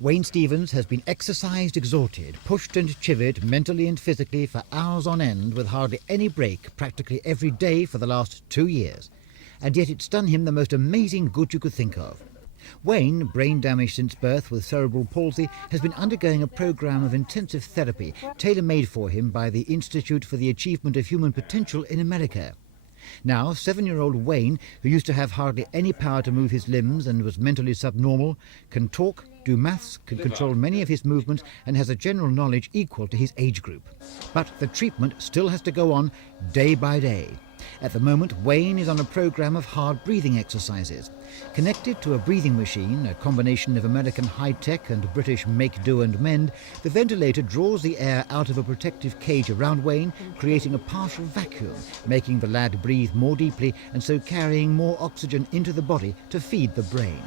Wayne Stevens has been exercised, exhorted, pushed and chivied mentally and physically for hours on end with hardly any break practically every day for the last 2 years. And yet it's done him the most amazing good you could think of. Wayne, brain damaged since birth with cerebral palsy, has been undergoing a program of intensive therapy tailor-made for him by the Institute for the Achievement of Human Potential in America. Now, 7-year-old Wayne, who used to have hardly any power to move his limbs and was mentally subnormal, can talk, do maths, can control many of his movements and has a general knowledge equal to his age group. But the treatment still has to go on day by day. At the moment, Wayne is on a program of hard breathing exercises. Connected to a breathing machine, a combination of American high-tech and British make-do and mend, the ventilator draws the air out of a protective cage around Wayne, creating a partial vacuum, making the lad breathe more deeply and so carrying more oxygen into the body to feed the brain.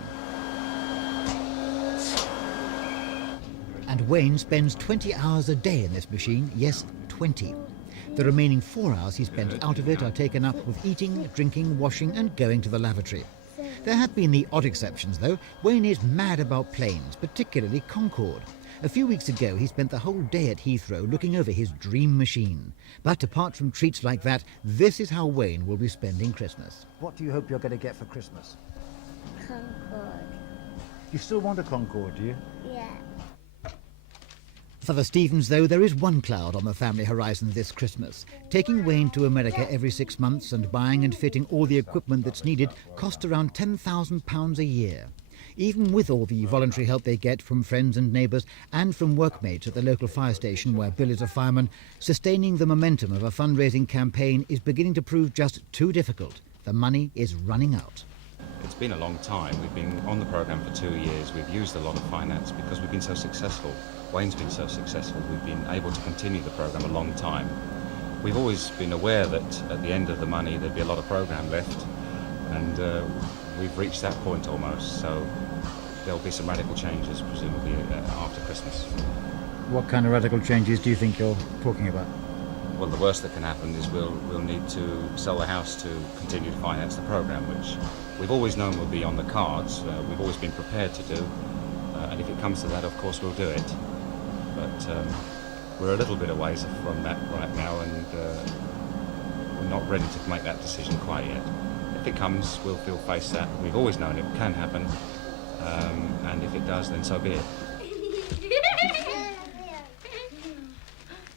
And Wayne spends 20 hours a day in this machine, yes, 20. The remaining 4 hours he spends out of it are taken up with eating, drinking, washing and going to the lavatory. There have been the odd exceptions though. Wayne is mad about planes, particularly Concorde. A few weeks ago he spent the whole day at Heathrow looking over his dream machine. But apart from treats like that, this is how Wayne will be spending Christmas. What do you hope you're going to get for Christmas? Concorde. You still want a Concorde, do you? Yeah. For the Stevens, though, there is one cloud on the family horizon this Christmas. Taking Wayne to America every 6 months and buying and fitting all the equipment that's needed costs around £10,000 a year. Even with all the voluntary help they get from friends and neighbours and from workmates at the local fire station where Bill is a fireman, sustaining the momentum of a fundraising campaign is beginning to prove just too difficult. The money is running out. It's been a long time. We've been on the programme for 2 years. We've used a lot of finance because we've been so successful. Wayne's been so successful. We've been able to continue the programme a long time. We've always been aware that at the end of the money there'd be a lot of programme left, and we've reached that point almost, so there'll be some radical changes presumably after Christmas. What kind of radical changes do you think you're talking about? Well, the worst that can happen is we'll need to sell the house to continue to finance the programme, which we've always known will be on the cards. We've always been prepared to do, and if it comes to that, of course, we'll do it. But we're a little bit away from that right now, and we're not ready to make that decision quite yet. If it comes, we'll face that. We've always known it can happen, and if it does, then so be it.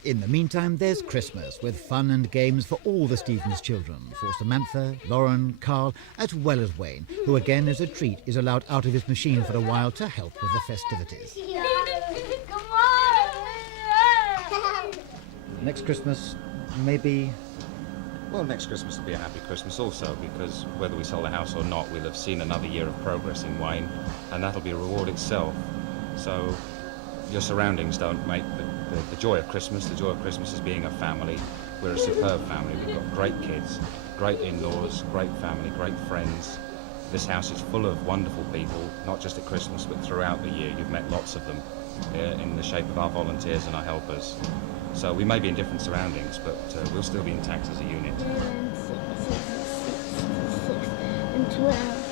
In the meantime, there's Christmas, with fun and games for all the Stevens children, for Samantha, Lauren, Carl, as well as Wayne, who again, as a treat, is allowed out of his machine for a while to help with the festivities. Come on! Next Christmas, maybe... Well, next Christmas will be a happy Christmas also, because whether we sell the house or not, we'll have seen another year of progress in Wayne, and that'll be a reward itself. So your surroundings don't make the joy of Christmas. The joy of Christmas is being a family. We're a superb family. We've got great kids, great in-laws, great family, great friends. This house is full of wonderful people, not just at Christmas, but throughout the year. You've met lots of them in the shape of our volunteers and our helpers. So we may be in different surroundings, but we'll still be intact as a unit. And 6 and 12.